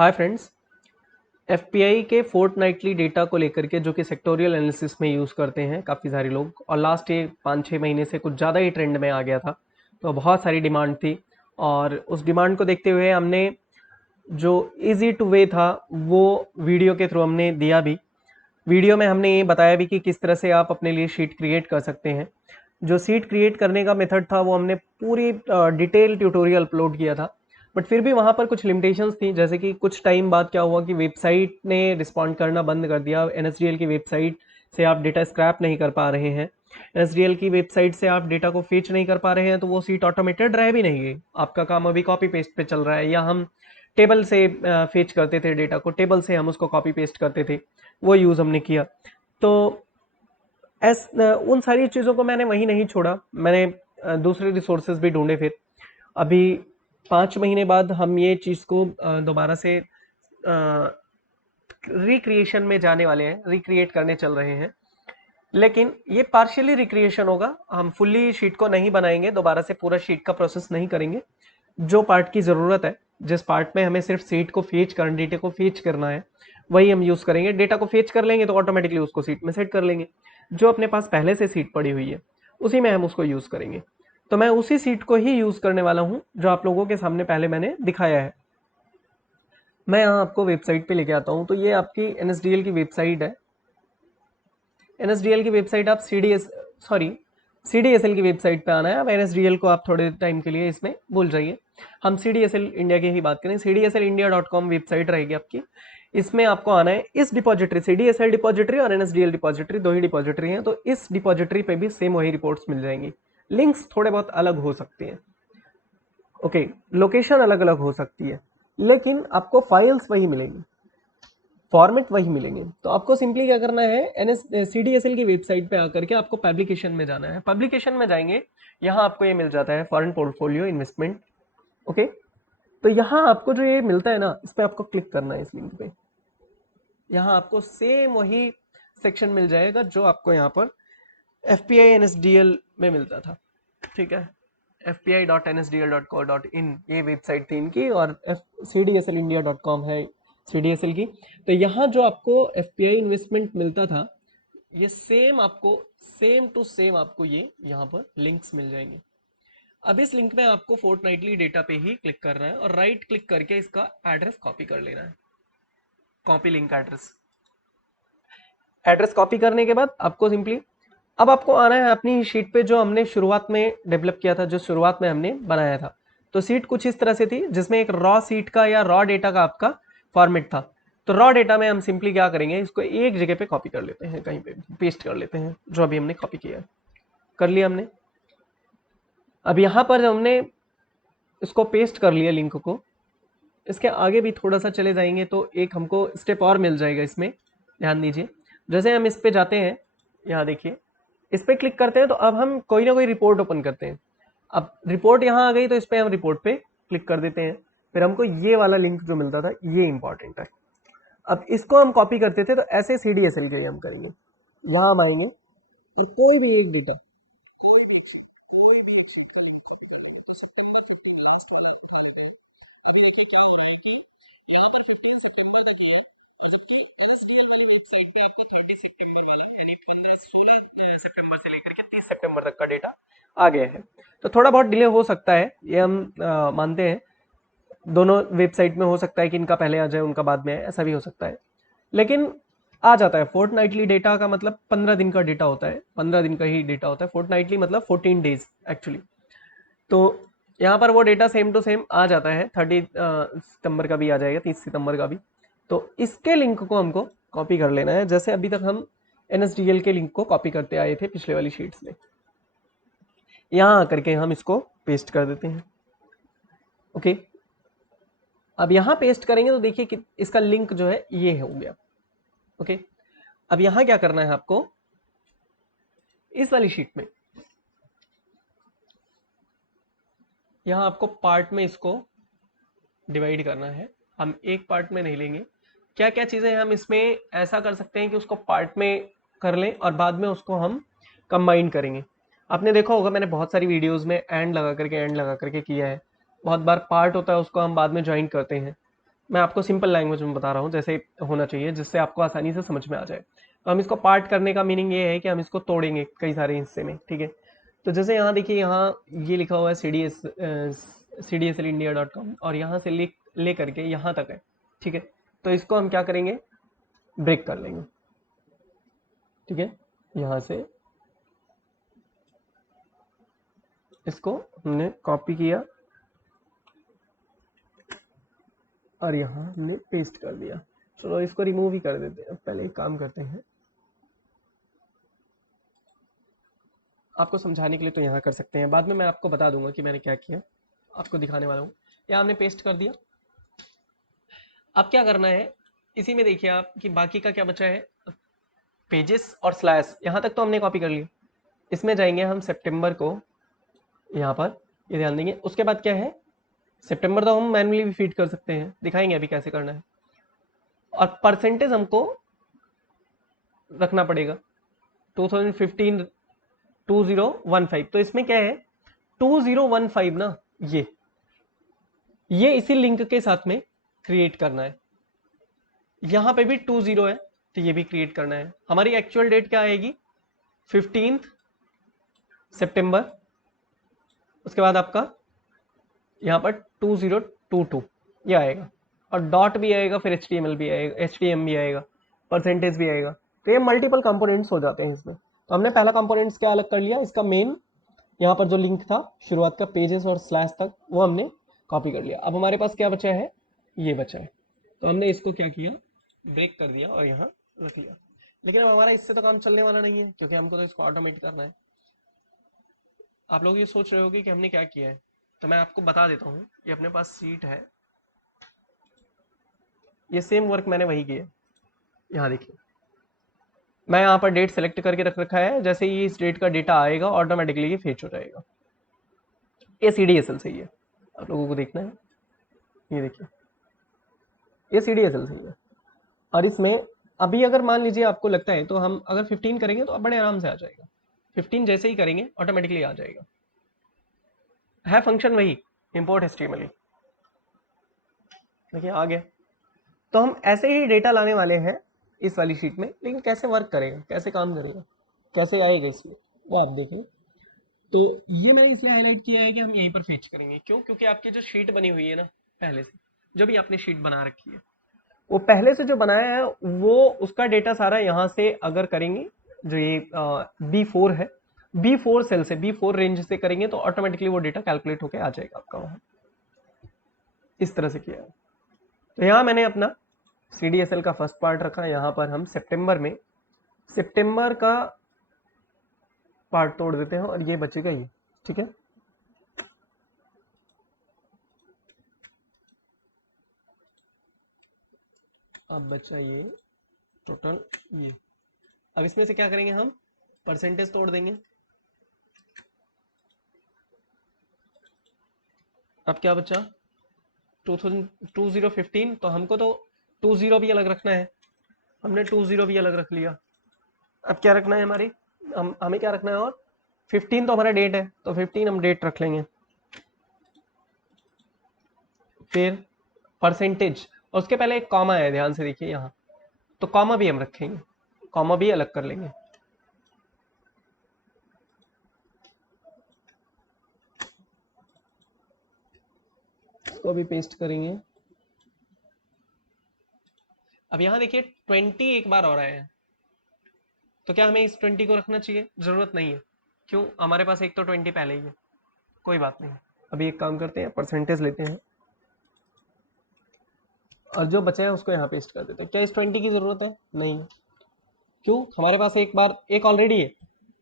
Hi friends. FPI के fortnightly data को लेकर के जो कि सेक्टोरियल एनालिसिस में यूज़ करते हैं काफ़ी सारे लोग, और लास्ट ये 5-6 महीने से कुछ ज़्यादा ही ट्रेंड में आ गया था। तो बहुत सारी डिमांड थी और उस डिमांड को देखते हुए हमने जो इजी टू वे था वो वीडियो के थ्रू हमने दिया भी। वीडियो में हमने ये बताया भी कि किस तरह से आप अपने लिए शीट क्रिएट कर सकते हैं। जो शीट क्रिएट करने का मेथड था वो हमने पूरी डिटेल ट्यूटोरियल अपलोड किया था, बट फिर भी वहाँ पर कुछ लिमिटेशंस थी। जैसे कि कुछ टाइम बाद क्या हुआ कि वेबसाइट ने रिस्पॉन्ड करना बंद कर दिया। एनएसडीएल की वेबसाइट से आप डेटा स्क्रैप नहीं कर पा रहे हैं, एनएसडीएल की वेबसाइट से आप डेटा को फीच नहीं कर पा रहे हैं, तो वो सीट ऑटोमेटेड रह भी नहीं गई। आपका काम अभी कॉपी पेस्ट पे चल रहा है, या हम टेबल से फेच करते थे डेटा को, टेबल से हम उसको कॉपी पेस्ट करते थे, वो यूज़ हमने किया। तो उन सारी चीज़ों को मैंने वहीं नहीं छोड़ा, मैंने दूसरे रिसोर्सेज भी ढूंढे। फिर अभी 5 महीने बाद हम ये चीज़ को दोबारा से रिक्रिएशन में जाने वाले हैं, रिक्रिएट करने चल रहे हैं। लेकिन ये पार्शियली रिक्रिएशन होगा, हम फुल्ली शीट को नहीं बनाएंगे, दोबारा से पूरा शीट का प्रोसेस नहीं करेंगे। जो पार्ट की ज़रूरत है, जिस पार्ट में हमें सिर्फ सीट को फेच करना, डेटा को फेच करना है, वही हम यूज़ करेंगे। डेटा को फेच कर लेंगे तो ऑटोमेटिकली उसको सीट में सेट कर लेंगे। जो अपने पास पहले से सीट पड़ी हुई है उसी में हम उसको यूज़ करेंगे। तो मैं उसी सीट को ही यूज़ करने वाला हूँ जो आप लोगों के सामने पहले मैंने दिखाया है। मैं यहाँ आपको वेबसाइट पे लेके आता हूँ। तो ये आपकी एनएसडीएल की वेबसाइट है। एनएसडीएल की वेबसाइट आप सीडीएसएल की वेबसाइट पे आना है। अब एनएसडीएल को आप थोड़े टाइम के लिए इसमें भूल जाइए, हम सीडीएसएल इंडिया की ही बात करें। cdslIndia.com वेबसाइट रहेगी आपकी। इसमें आपको आना है। इस डिपॉजिटरी, सीडीएसएल डिपॉजिटरी और एनएसडीएल डिपॉजिटरी, दो ही डिपॉजिटरी हैं, तो इस डिपॉजिटरी पे भी सेम वही रिपोर्ट्स मिल जाएंगी। लिंक्स थोड़े बहुत अलग हो सकते हैं, ओके, लोकेशन अलग अलग हो सकती है, लेकिन आपको फाइल्स वही मिलेंगी, फॉर्मेट वही मिलेंगे। तो आपको सिंपली क्या करना है, सीडीएसएल की वेबसाइट पे आकर के आपको पब्लिकेशन में जाना है। पब्लिकेशन में जाएंगे, यहाँ आपको ये मिल जाता है फॉरेन पोर्टफोलियो इन्वेस्टमेंट, ओके। तो यहाँ आपको जो ये मिलता है ना, इस पर आपको क्लिक करना है, इस लिंक पे। यहाँ आपको सेम वही सेक्शन मिल जाएगा जो आपको यहाँ पर एफपीआई एनएसडीएल में मिलता था, ठीक है। fpi.nsdl.co.in ये वेबसाइट थी इनकी, और cdslIndia.com है सीडीएसएल की। तो यहाँ जो आपको एफपीआई इन्वेस्टमेंट मिलता था, ये सेम आपको, सेम टू सेम आपको ये यहाँ पर लिंक्स मिल जाएंगे। अब इस लिंक में आपको फोर्टनाइटली डेटा पे ही क्लिक करना है और राइट क्लिक करके इसका एड्रेस कॉपी कर लेना है। Copy link address. Address copy करने के बाद आपको सिंपली अब आपको आना है अपनी शीट पे, जो हमने शुरुआत में डेवलप किया था, जो शुरुआत में हमने बनाया था। तो सीट कुछ इस तरह से थी, जिसमें एक रॉ सीट का या रॉ डेटा का आपका फॉर्मेट था। तो रॉ डेटा में हम सिंपली क्या करेंगे, इसको एक जगह पे कॉपी कर लेते हैं, कहीं पे पेस्ट कर लेते हैं, जो अभी हमने कॉपी किया है। कर लिया हमने। अब यहाँ पर हमने इसको पेस्ट कर लिया लिंक को। इसके आगे भी थोड़ा सा चले जाएंगे तो एक हमको स्टेप और मिल जाएगा इसमें, ध्यान दीजिए। जैसे हम इस पे जाते हैं, यहाँ देखिए, इस पे क्लिक करते हैं तो अब हम कोई ना कोई रिपोर्ट ओपन करते हैं। अब रिपोर्ट यहाँ आ गई तो इस पे हम रिपोर्ट पे क्लिक कर देते हैं। फिर हमको ये वाला लिंक जो मिलता था, ये इंपॉर्टेंट है। अब इसको हम कॉपी करते थे, तो ऐसे सीडीएसएल के हम करेंगे। यहाँ हम आएंगे और कोई भी एक डेटा, सितंबर से लेकर के 30 सितंबर तक का डेटा आ गया है। तो थोड़ा बहुत डिले हो सकता है, ये हम मानते हैं। दोनों वेबसाइट में हो सकता है कि इनका पहले आ जाए उनका बाद में आए, ऐसा भी हो सकता है, लेकिन आ जाता है। फोर्टनाइटली डेटा का मतलब 15 दिन का डेटा होता है, 15 दिन का ही डेटा होता है। फोर्टनाइटली मतलब 14 डेज एक्चुअली। तो यहाँ पर वो डेटा सेम टू सेम आ जाता है। 30 सितंबर का भी आ जाएगा, 30 सितंबर का भी। तो इसके लिंक को हमको कॉपी कर लेना है, जैसे अभी तक हम एनएसडीएल के लिंक को कॉपी करते आए थे पिछले वाली शीट्स में। यहाँ आकर के हम इसको पेस्ट कर देते हैं, ओके। अब यहाँ पेस्ट करेंगे तो देखिए कि इसका लिंक जो है ये हो गया, ओके। अब यहाँ क्या करना है आपको, इस वाली शीट में यहाँ आपको पार्ट में इसको डिवाइड करना है। हम एक पार्ट में नहीं लेंगे। क्या क्या चीज़ें हम इसमें ऐसा कर सकते हैं कि उसको पार्ट में कर लें और बाद में उसको हम कंबाइन करेंगे। आपने देखा होगा, मैंने बहुत सारी वीडियोस में एंड लगा करके किया है। बहुत बार पार्ट होता है, उसको हम बाद में ज्वाइन करते हैं। मैं आपको सिंपल लैंग्वेज में बता रहा हूँ जैसे होना चाहिए, जिससे आपको आसानी से समझ में आ जाए। तो हम इसको पार्ट करने का मीनिंग ये है कि हम इसको तोड़ेंगे कई सारे हिस्से में, ठीक है। तो जैसे यहाँ देखिए, यहाँ ये लिखा हुआ है cdslIndia.com, और यहाँ से ले करके यहाँ तक है, ठीक है। तो इसको हम क्या करेंगे, ब्रेक कर लेंगे, ठीक है। यहाँ से इसको हमने कॉपी किया और यहाँ हमने पेस्ट कर दिया। चलो इसको रिमूव ही कर देते हैं। पहले एक काम करते हैं, आपको समझाने के लिए तो यहाँ कर सकते हैं, बाद में मैं आपको बता दूंगा कि मैंने क्या किया, आपको दिखाने वाला हूँ। यहाँ हमने पेस्ट कर दिया। अब क्या करना है, इसी में देखिए आप कि बाकी का क्या बचा है, पेजेस और स्लैश, यहाँ तक तो हमने कॉपी कर लिया। इसमें जाएंगे हम सितंबर को, यहाँ पर ये ध्यान देंगे। उसके बाद क्या है, सितंबर तो हम मैनुअली भी फीड कर सकते हैं, दिखाएंगे अभी कैसे करना है। और परसेंटेज हमको रखना पड़ेगा 2015 2015। तो इसमें क्या है 2015 ना, ये इसी लिंक के साथ में क्रिएट करना है। यहाँ पे भी 20 है तो ये भी क्रिएट करना है। हमारी एक्चुअल डेट क्या आएगी 15 सितंबर। उसके बाद आपका यहाँ पर 2022 ये आएगा, और डॉट भी आएगा, फिर HTML भी आएगा, HTML भी आएगा, परसेंटेज भी आएगा। तो ये मल्टीपल कंपोनेंट्स हो जाते हैं इसमें। तो हमने पहला कंपोनेंट्स क्या अलग कर लिया, इसका मेन यहाँ पर जो लिंक था शुरुआत का पेजेस और स्लैश तक, वो हमने कॉपी कर लिया। अब हमारे पास क्या बचा है, ये बचा है। तो हमने इसको क्या किया, ब्रेक कर दिया और यहाँ रख लिया। लेकिन अब हमारा इससे तो काम चलने वाला नहीं है, क्योंकि हमको तो इसको ऑटोमेट करना है। आप लोग ये सोच रहे होगे कि हमने क्या किया है, तो मैं आपको बता देता हूँ। ये अपने पास सीट है, ये सेम वर्क मैंने वही किया। यहाँ देखिए, मैं यहाँ पर डेट सेलेक्ट करके रख रखा है। जैसे ही इस डेट का डेटा आएगा ऑटोमेटिकली ये फेच हो जाएगा। ये CDSL से ही है, आप लोगों को देखना है। ये देखिए, ये CDSL से ही है। और इसमें अभी अगर मान लीजिए आपको लगता है, तो हम अगर 15 करेंगे तो बड़े आराम से आ जाएगा। 15 जैसे ही करेंगे ऑटोमेटिकली आ जाएगा। है फंक्शन वही, इंपोर्ट HTML। देखिए आ गया। तो हम ऐसे ही डेटा लाने वाले हैं इस वाली शीट में, लेकिन कैसे वर्क करेगा, कैसे काम करेगा, कैसे आएगा इसमें, वो आप देखें। तो ये मैंने इसलिए हाईलाइट किया है कि हम यहीं पर फेच करेंगे। क्यों, क्योंकि आपकी जो शीट बनी हुई है ना, पहले से जो भी आपने शीट बना रखी है, वो पहले से जो बनाया है वो उसका डेटा सारा यहाँ से अगर करेंगे, जो ये B4 है, B4 सेल से, B4 रेंज से करेंगे तो ऑटोमेटिकली वो डेटा कैलकुलेट होके आ जाएगा आपका वहाँ। इस तरह से किया है। तो यहाँ मैंने अपना CDSL का फर्स्ट पार्ट रखा। यहाँ पर हम सितंबर का पार्ट तोड़ देते हैं और ये बचेगा ये, ठीक है। अब बचा ये टोटल ये। अब इसमें से क्या करेंगे, हम परसेंटेज तोड़ देंगे। अब क्या बचा 2015, तो हमको तो 20 भी अलग रखना है, हमने 20 भी अलग रख लिया। अब क्या रखना है हमारी, हमें क्या रखना है, और 15 तो हमारा डेट है, तो 15 हम डेट रख लेंगे। फिर परसेंटेज, और उसके पहले एक कॉमा है, ध्यान से देखिए यहाँ, तो कॉमा भी हम रखेंगे, कॉमा भी अलग कर लेंगे। इसको भी पेस्ट करेंगे। अब यहाँ देखिए 20 एक बार और आया है, तो क्या हमें इस 20 को रखना चाहिए, जरूरत नहीं है। क्यों, हमारे पास एक तो 20 पहले ही है, कोई बात नहीं। अभी एक काम करते हैं, परसेंटेज लेते हैं और जो बचा है उसको यहाँ पेस्ट कर देते हैं। क्या इस 20 की जरूरत है, नहीं है। क्यों, हमारे पास एक बार एक ऑलरेडी है।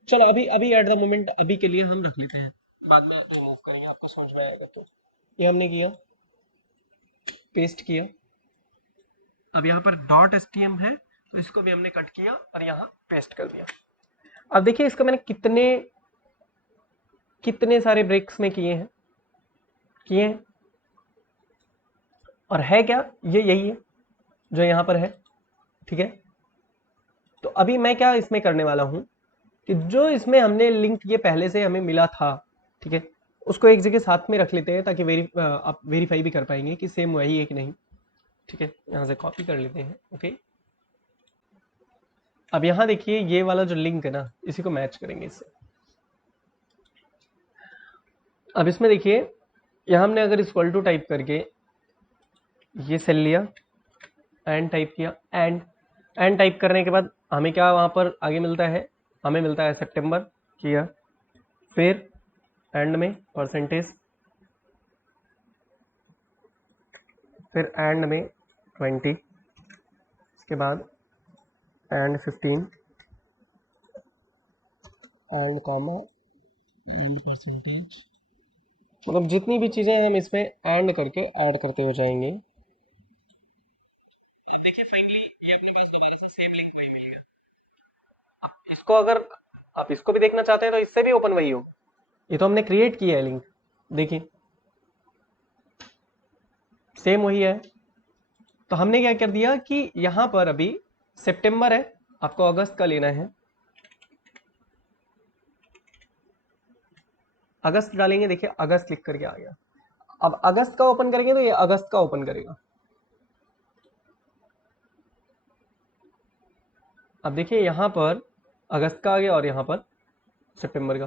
चलो अभी अभी एट द मोमेंट अभी के लिए हम रख लेते हैं, बाद में रिमूव करेंगे, आपको समझ में आएगा। तो ये हमने किया, पेस्ट किया। अब यहाँ पर .stm है, तो इसको भी हमने कट किया और यहाँ पेस्ट कर दिया। अब देखिए इसको मैंने कितने कितने सारे ब्रेक्स में किए हैं, और है क्या, ये यही है जो यहाँ पर है, ठीक है। तो अभी मैं क्या इसमें करने वाला हूँ कि जो इसमें हमने लिंक ये पहले से हमें मिला था, ठीक है, उसको एक जगह साथ में रख लेते हैं, ताकि आप वेरीफाई भी कर पाएंगे कि सेम वही है कि नहीं। ठीक है, यहाँ से कॉपी कर लेते हैं। ओके, अब यहाँ देखिए ये वाला जो लिंक है ना, इसी को मैच करेंगे इससे। अब इसमें देखिए यहाँ हमने अगर इक्वल टू टाइप करके ये सेल लिया, एंड टाइप किया, एंड टाइप करने के बाद हमें क्या वहाँ पर आगे मिलता है, हमें मिलता है सितंबर किया, फिर एंड में परसेंटेज, फिर एंड में 20, इसके बाद and 15, and comma, and percentage, मतलब जितनी भी चीज़ें हम इसमें एंड करके ऐड करते हो जाएंगे। अब देखिए फाइनली ये अपने पास दोबारा से सेम लिंक वही मिल गया। अब इसको अगर आप इसको भी देखना चाहते हैं तो इससे भी ओपन वही हो, ये तो हमने क्रिएट किया है लिंक, देखिए सेम वही है। तो हमने क्या कर दिया कि यहां पर अभी सितंबर है, आपको अगस्त का लेना है, अगस्त डालेंगे, देखिए अगस्त लिख करके आ गया। अब अगस्त का ओपन करेंगे तो ये अगस्त का ओपन करेगा। अब देखिए यहां पर अगस्त का आ गया और यहां पर सितंबर का।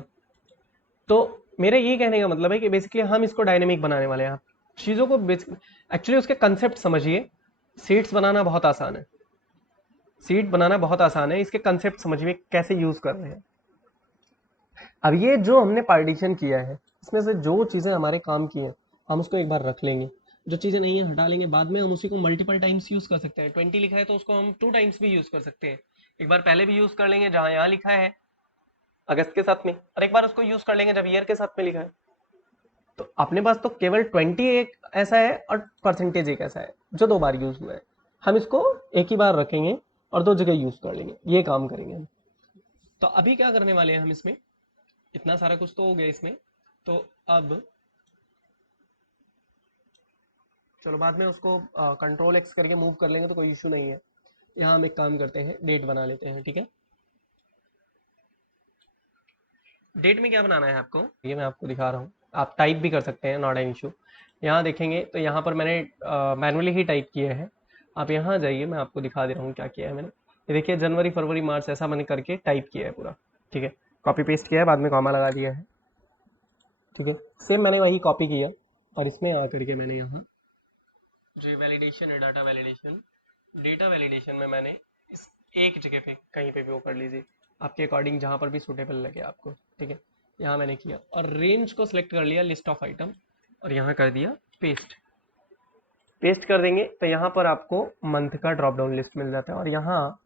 तो मेरा ये कहने का मतलब है कि बेसिकली हम इसको डायनेमिक बनाने वाले हैं। चीज़ों को एक्चुअली उसके कंसेप्ट समझिए, सीट्स बनाना बहुत आसान है, सीट बनाना बहुत आसान है, इसके कंसेप्ट समझिए कैसे यूज़ कर रहे हैं। अब ये जो हमने पार्टीशन किया है, इसमें से जो चीज़ें हमारे काम की हैं हम उसको एक बार रख लेंगे, जो चीज़ें नहीं है हटा लेंगे, बाद में हम उसी को मल्टीपल टाइम्स यूज़ कर सकते हैं। 20 लिखा है तो उसको हम 2 टाइम्स भी यूज़ कर सकते हैं, एक बार पहले भी यूज़ कर लेंगे जहाँ यहाँ लिखा है अगस्त के साथ में, और एक बार उसको यूज़ कर लेंगे जब ईयर के साथ में लिखा है। तो अपने पास तो केवल 20 एक ऐसा है और परसेंटेज एक ऐसा है जो 2 बार यूज़ हुआ है, हम इसको एक ही बार रखेंगे और 2 जगह यूज़ कर लेंगे, ये काम करेंगे हम। तो अभी क्या करने वाले हैं हम इसमें, इतना सारा कुछ तो हो गया इसमें, तो अब चलो बाद में उसको कंट्रोल एक्स करके मूव कर लेंगे तो कोई इशू नहीं है। यहाँ हम एक काम करते हैं, डेट बना लेते हैं, ठीक है। डेट में क्या बनाना है आपको, ये मैं आपको दिखा रहा हूँ, आप टाइप भी कर सकते हैं, नॉट एन इशू। यहाँ देखेंगे तो यहाँ पर मैंने मैनुअली ही टाइप किया है, आप यहाँ जाइए, मैं आपको दिखा दे रहा हूँ क्या किया है मैंने। ये देखिए जनवरी फरवरी मार्च ऐसा मैंने करके टाइप किया है पूरा, ठीक है, कॉपी पेस्ट किया है, बाद में कॉमा लगा दिया है, ठीक है। सेम मैंने वही कॉपी किया और इसमें आ करके मैंने यहाँ जो वैलिडेशन है, डेटा वैलिडेशन में मैंने इस एक जगह पे कहीं पे भी वो कर लीजिए, आपके अकॉर्डिंग जहाँ पर भी सूटेबल लगे आपको, ठीक है। यहाँ मैंने किया और रेंज को सिलेक्ट कर लिया, लिस्ट ऑफ आइटम, और यहाँ कर दिया पेस्ट। पेस्ट कर देंगे तो यहाँ पर आपको मंथ का ड्रॉप डाउन लिस्ट मिल जाता है, और यहाँ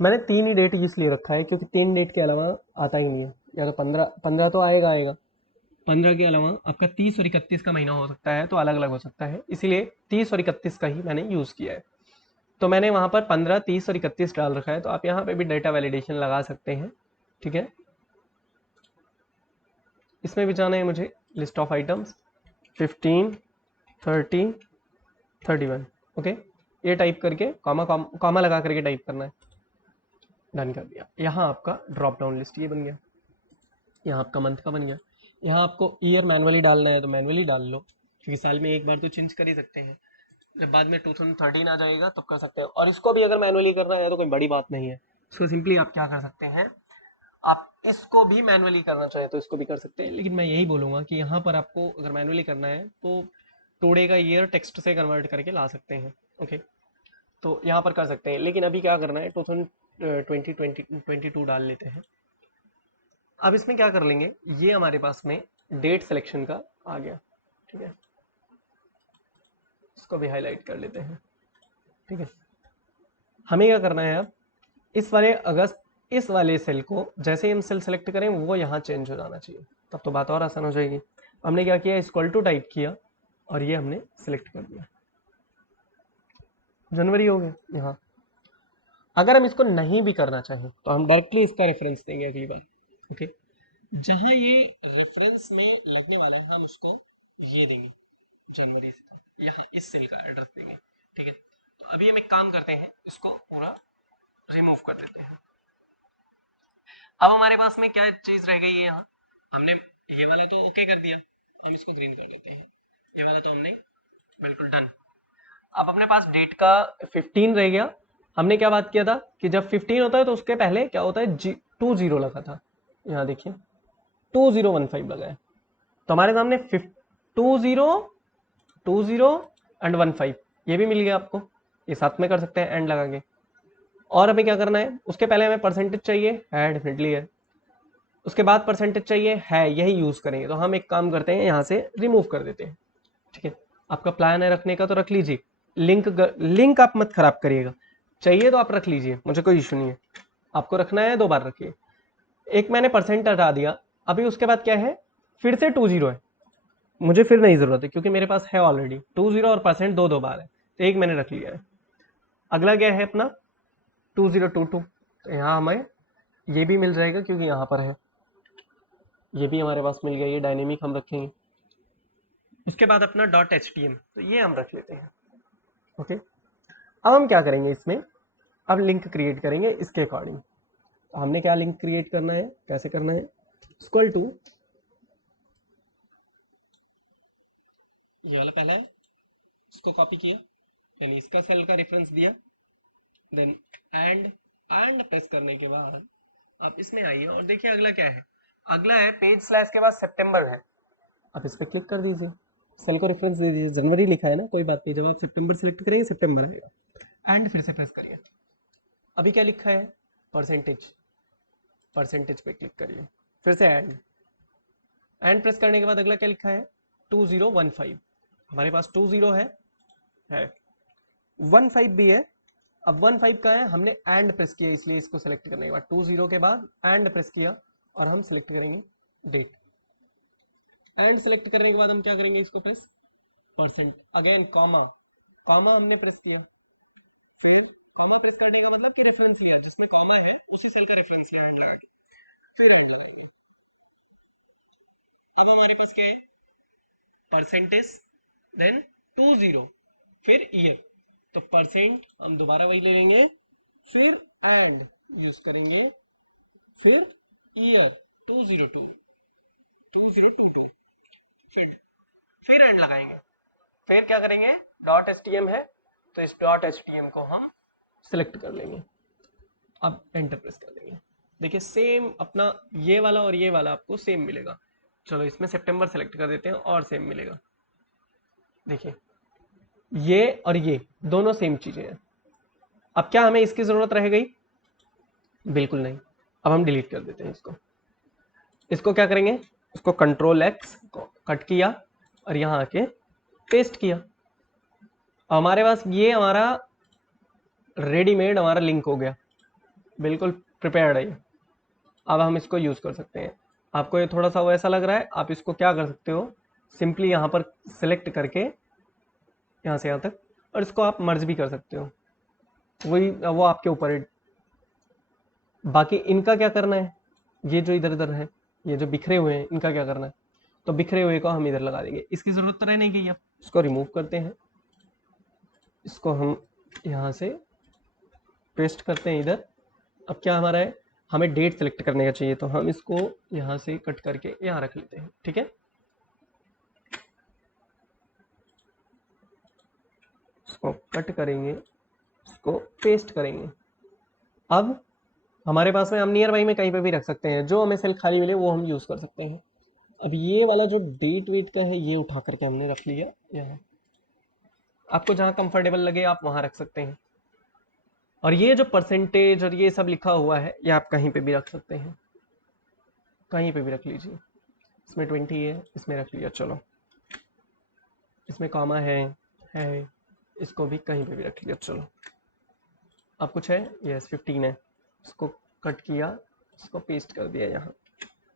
मैंने 3 ही डेट इसलिए रखा है क्योंकि 3 डेट के अलावा आता ही नहीं है, या तो 15 तो आएगा 15 के अलावा आपका 30 और 31 का महीना हो सकता है, तो अलग अलग हो सकता है, इसीलिए 30 और 31 का ही मैंने यूज़ किया है। तो मैंने वहाँ पर 15, 30 और 31 डाल रखा है, तो आप यहाँ पे भी डेटा वैलिडेशन लगा सकते हैं, ठीक है। इसमें भी जाना है मुझे, लिस्ट ऑफ आइटम्स 15, 30, 31, ओके, ये टाइप करके कॉमा लगा करके टाइप करना है, डन कर दिया। यहाँ आपका ड्रॉप डाउन लिस्ट ये बन गया, यहाँ आपका मंथ का बन गया। यहाँ आपको ईयर मैनुअली डालना है तो मैनुअली डाल लो, क्योंकि साल में एक बार तो चेंज कर ही सकते हैं, जब बाद में 2013 आ जाएगा तब कर सकते हैं। और इसको भी अगर मैनुअली करना है तो कोई बड़ी बात नहीं है, इसको सिंपली आप क्या कर सकते हैं, आप इसको भी मैनुअली करना चाहे तो इसको भी कर सकते हैं, लेकिन मैं यही बोलूँगा कि यहाँ पर आपको अगर मैनुअली करना है तो टुडे का ईयर टेक्स्ट से कन्वर्ट करके ला सकते हैं, ओके, तो यहाँ पर कर सकते हैं। लेकिन अभी क्या करना है, 2022 डाल लेते हैं। अब इसमें क्या कर लेंगे, ये हमारे पास में डेट सिलेक्शन का आ गया, ठीक है, इसको भी हाईलाइट कर लेते हैं, ठीक है। हमें क्या करना है अब, इस वाले अगस्त, इस वाले सेल को जैसे ही हम सेल सेलेक्ट करें वो यहाँ चेंज हो जाना चाहिए, तब तो बात और आसान हो जाएगी। हमने क्या किया, इक्वल टू टाइप किया और ये हमने सिलेक्ट कर दिया, जनवरी हो गया यहाँ। अगर हम इसको नहीं भी करना चाहें तो हम डायरेक्टली इसका रेफरेंस देंगे अगली बार, ओके, जहाँ ये रेफरेंस में लगने वाला है हम उसको ये देंगे, जनवरी से यहाँ इस सेल का एड्रेस देंगे, ठीक है। तो अभी हम एक काम करते हैं, इसको पूरा रिमूव कर देते हैं। अब हमारे पास में क्या चीज रह गई है, यहाँ हमने ये वाला तो ओके कर दिया, हम इसको ग्रीन कर देते हैं, ये वाला तो हमने बिल्कुल डन। अब अपने पास डेट का 15 रह गया। हमने क्या बात किया था कि जब 15 होता है तो उसके पहले क्या होता है, 20 लगा था। यहाँ देखिए 2015 लगा है। तो हमारे सामने 20 एंड 15 ये भी मिल गया आपको, ये साथ में कर सकते हैं एंड लगा के। और हमें क्या करना है, उसके पहले हमें परसेंटेज चाहिए, है डेफिनेटली है। उसके बाद परसेंटेज चाहिए, है, यही यूज करेंगे। तो हम एक काम करते हैं, यहाँ से रिमूव कर देते हैं। ठीक है, आपका प्लान है रखने का तो रख लीजिए। लिंक आप मत खराब करिएगा, चाहिए तो आप रख लीजिए, मुझे कोई इशू नहीं है। आपको रखना है 2 बार रखिए। एक मैंने परसेंट हटा दिया, अभी उसके बाद क्या है, फिर से 20 है। मुझे फिर नहीं जरूरत है क्योंकि मेरे पास है ऑलरेडी 20 और परसेंट 2 बार है, तो एक मैंने रख लिया है। अगला क्या है अपना 2022, तो यहाँ हमें ये भी मिल जाएगा क्योंकि यहाँ पर है, ये भी हमारे पास मिल गया, ये डायनेमिक हम रखेंगे। उसके बाद अपना .htm, तो ये हम रख लेते हैं। ओके, अब हम क्या करेंगे इसमें, अब लिंक क्रिएट करेंगे इसके अकॉर्डिंग। तो हमने क्या लिंक क्रिएट करना है, कैसे करना है, इक्वल टू ये वाला पहला है, इसको कॉपी किया, यानी इसका सेल का रेफरेंस दिया, देन एंड प्रेस करने के बाद आप इसमें आइए और देखिए अगला क्या है। अगला है पेज स्लैश के बाद सितंबर है, आप इस पर क्लिक कर दीजिए, सेल को रेफरेंस दे दीजिए, जनवरी लिखा है ना, कोई बात नहीं, जब आप सितंबर सेलेक्ट करेंगे सितंबर आएगा। एंड फिर से प्रेस करिए, अभी क्या लिखा है, परसेंटेज, परसेंटेज पे क्लिक करिए, फिर से एंड प्रेस करने के बाद अगला क्या लिखा है, 2015। हमारे पास 20 है 15 भी है। अब 15 का है, हमने एंड प्रेस किया इसलिए इसको सेलेक्ट करने के बाद 20 के बाद एंड प्रेस किया और हम सेलेक्ट करेंगे डेट। एंड सेलेक्ट करने के बाद हम क्या करेंगे, इसको press percent, again comma, comma हमने प्रेस किया, फिर कॉमा प्रेस करने का मतलब कि रेफरेंस लिया, जिसमें कॉमा है उसी सेल का रेफरेंस लिया, एंड लगा के फिर एंड लगाएंगे। अब हमारे पास क्या है, परसेंटेज, देन 20, फिर ईयर, तो परसेंट हम दोबारा वही ले लेंगे, फिर एंड यूज करेंगे, फिर ईयर 2022, 2022, फिर एंड लगाएंगे, फिर क्या करेंगे, .htm है तो इस .htm को हम सिलेक्ट कर लेंगे, अब एंटर प्रेस कर देंगे। देखिए सेम अपना ये वाला और ये वाला आपको सेम मिलेगा। चलो इसमें सितंबर सेलेक्ट कर देते हैं और सेम मिलेगा। देखिए ये और ये दोनों सेम चीजें हैं। अब क्या हमें इसकी जरूरत रह गई, बिल्कुल नहीं। अब हम डिलीट कर देते हैं इसको। इसको क्या करेंगे, इसको Ctrl+X को कट किया और यहाँ आके पेस्ट किया, हमारे पास ये हमारा रेडीमेड हमारा लिंक हो गया, बिल्कुल प्रिपेयर्ड है ये। अब हम इसको यूज कर सकते हैं। आपको ये थोड़ा सा वैसा लग रहा है, आप इसको क्या कर सकते हो, सिंपली यहाँ पर सिलेक्ट करके यहाँ से यहाँ तक, और इसको आप मर्ज भी कर सकते हो, वही वो आपके ऊपर है। बाकी इनका क्या करना है, ये जो इधर इधर है, ये जो बिखरे हुए हैं, इनका क्या करना है, तो बिखरे हुए को हम इधर लगा देंगे, इसकी जरूरत तो रह नहीं गई। अब इसको रिमूव करते हैं, इसको हम यहाँ से पेस्ट करते हैं इधर। अब क्या हमारा है, हमें डेट सेलेक्ट करने का चाहिए, तो हम इसको यहाँ से कट करके यहाँ रख लेते हैं। ठीक है, इसको कट करेंगे, इसको पेस्ट करेंगे। अब हमारे पास में हम नियर बाई में कहीं पे भी रख सकते हैं, जो हमें सेल खाली मिले वो हम यूज कर सकते हैं। अब ये वाला जो डेट वेट का है ये उठा करके हमने रख लिया यहाँ, आपको जहाँ कंफर्टेबल लगे आप वहाँ रख सकते हैं। और ये जो परसेंटेज और ये सब लिखा हुआ है ये आप कहीं पे भी रख सकते हैं, कहीं पे भी रख लीजिए। इसमें 20 है, इसमें रख लिया, चलो इसमें कॉमा है, इसको भी कहीं पे भी रख लिया, चलो। अब कुछ है, यस 15 है, इसको कट किया, इसको पेस्ट कर दिया यहाँ।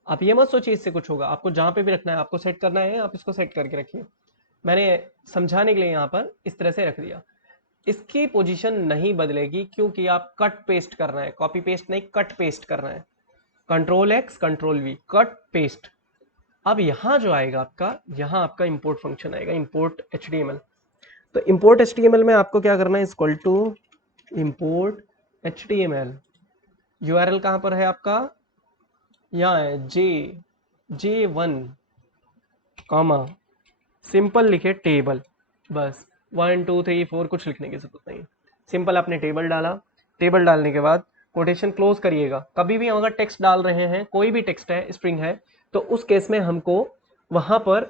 आप ये मत सोचिए इससे कुछ होगा, आपको जहाँ पे भी रखना है, आपको सेट करना है, आप इसको सेट करके रखिए। मैंने समझाने के लिए यहाँ पर इस तरह से रख दिया। इसकी पोजीशन नहीं बदलेगी क्योंकि आप कट पेस्ट करना है, कॉपी पेस्ट नहीं, कट पेस्ट करना है। Ctrl+X Ctrl+V, cut paste. अब यहाँ जो आएगा आपका, यहाँ आपका इंपोर्ट फंक्शन आएगा, इंपोर्ट HTML। तो इंपोर्ट HTML में आपको क्या करना है, equal to import HTML। URL कहाँ पर है आपका, यहाँ है J1 कॉमा सिंपल लिखे टेबल, बस 1 2 3 4 कुछ लिखने की जरूरत नहीं है। सिंपल आपने टेबल डाला, टेबल डालने के बाद कोटेशन क्लोज करिएगा। कभी भी हम अगर टेक्स्ट डाल रहे हैं, कोई भी टेक्स्ट है, स्ट्रिंग है, तो उस केस में हमको वहां पर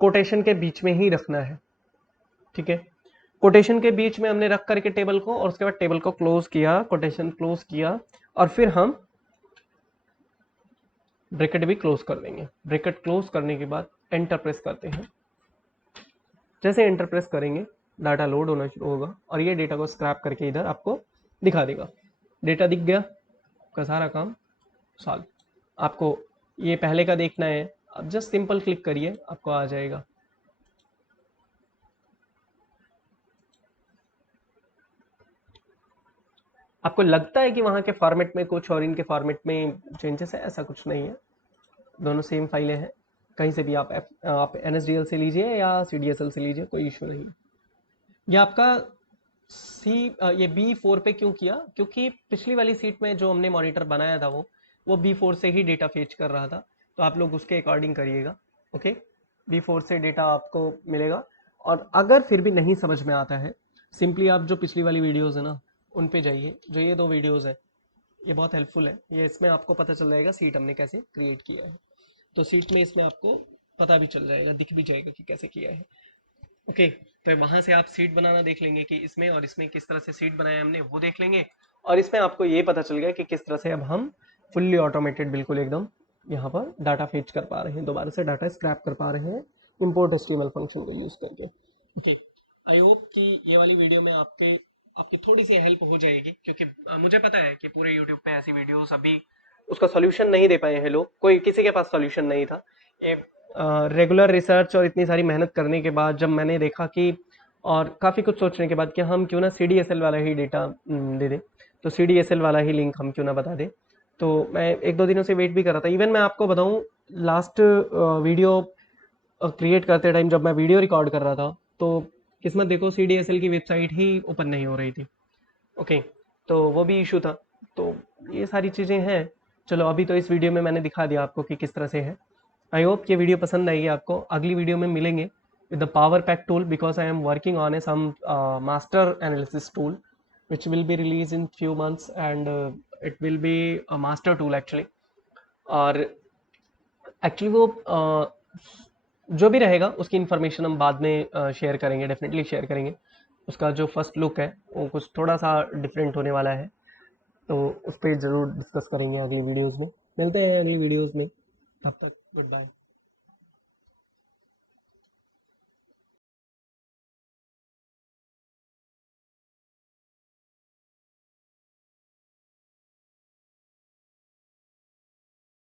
कोटेशन के बीच में ही रखना है, ठीक है। कोटेशन के बीच में हमने रख करके टेबल को, और उसके बाद टेबल को क्लोज किया, कोटेशन क्लोज किया, और फिर हम ब्रैकेट भी क्लोज कर देंगे। ब्रैकेट क्लोज करने के बाद एंटर प्रेस करते हैं। जैसे एंटर प्रेस करेंगे डाटा लोड होना शुरू होगा और ये डेटा को स्क्रैप करके इधर आपको दिखा देगा। डेटा दिख गया, का सारा काम सॉल्व। आपको ये पहले का देखना है, अब जस्ट सिंपल क्लिक करिए, आपको आ जाएगा। आपको लगता है कि वहां के फॉर्मेट में कुछ और इनके फॉर्मेट में चेंजेस है, ऐसा कुछ नहीं है, दोनों सेम फाइलें हैं। कहीं से भी आप NSDL से लीजिए या CDSL से लीजिए, कोई इशू नहीं। ये आपका ये B4 पे क्यों किया, क्योंकि पिछली वाली सीट में जो हमने मॉनिटर बनाया था वो B4 से ही डेटा फेच कर रहा था, तो आप लोग उसके अकॉर्डिंग करिएगा। ओके, B4 से डेटा आपको मिलेगा। और अगर फिर भी नहीं समझ में आता है, सिंपली आप जो पिछली वाली वीडियोस है ना, उन पे जाइए। जो ये 2 वीडियोस है, ये बहुत हेल्पफुल है। ये इसमें आपको पता चल जाएगा सीट हमने कैसे क्रिएट किया है। तो सीट में इसमें आपको पता भी चल जाएगा, दिख भी जाएगा कि कैसे किया है। ओके, तो वहां से आप सीट बनाना देख लेंगे कि इसमें और इसमें किस तरह से सीट बनाया हमने, वो देख लेंगे। और इसमें आपको ये पता चल गया कि किस तरह से अब हम फुल्ली ऑटोमेटेड बिल्कुल एकदम यहाँ पर डाटा फेच कर पा रहे हैं, दोबारा से डाटा स्क्रैप कर पा रहे हैं इंपोर्ट HTML फंक्शन को यूज करके। ओके, आई होप कि ये वाली वीडियो में आपकी थोड़ी सी हेल्प हो जाएगी, क्योंकि मुझे पता है कि पूरे यूट्यूब पे ऐसी वीडियोस अभी उसका सॉल्यूशन नहीं दे पाए हैं लोग, कोई किसी के पास सॉल्यूशन नहीं था। ये रेगुलर रिसर्च और इतनी सारी मेहनत करने के बाद जब मैंने देखा कि, और काफ़ी कुछ सोचने के बाद कि हम क्यों ना CDSL वाला ही डेटा दे दें, तो CDSL वाला ही लिंक हम क्यों ना बता दें। तो मैं 1-2 दिनों से वेट भी कर रहा था। इवन मैं आपको बताऊं, लास्ट वीडियो क्रिएट करते टाइम जब मैं वीडियो रिकॉर्ड कर रहा था, तो किस्मत देखो CDSL की वेबसाइट ही ओपन नहीं हो रही थी। ओके, तो वो भी इशू था। तो ये सारी चीज़ें हैं। चलो, अभी तो इस वीडियो में मैंने दिखा दिया आपको कि किस तरह से है। आई होप ये वीडियो पसंद आएगी आपको। अगली वीडियो में मिलेंगे with the power pack tool, because I am working on awesome master analysis tool which will be released in few months, and it will be a master tool actually। और actually वो जो भी रहेगा उसकी information हम बाद में share करेंगे, डेफिनेटली शेयर करेंगे। उसका जो फर्स्ट लुक है वो कुछ थोड़ा सा डिफरेंट होने वाला है, तो उस पर ज़रूर डिस्कस करेंगे अगली वीडियोज़ में। मिलते हैं अगली वीडियोज़ में, तब तक गुड बाय।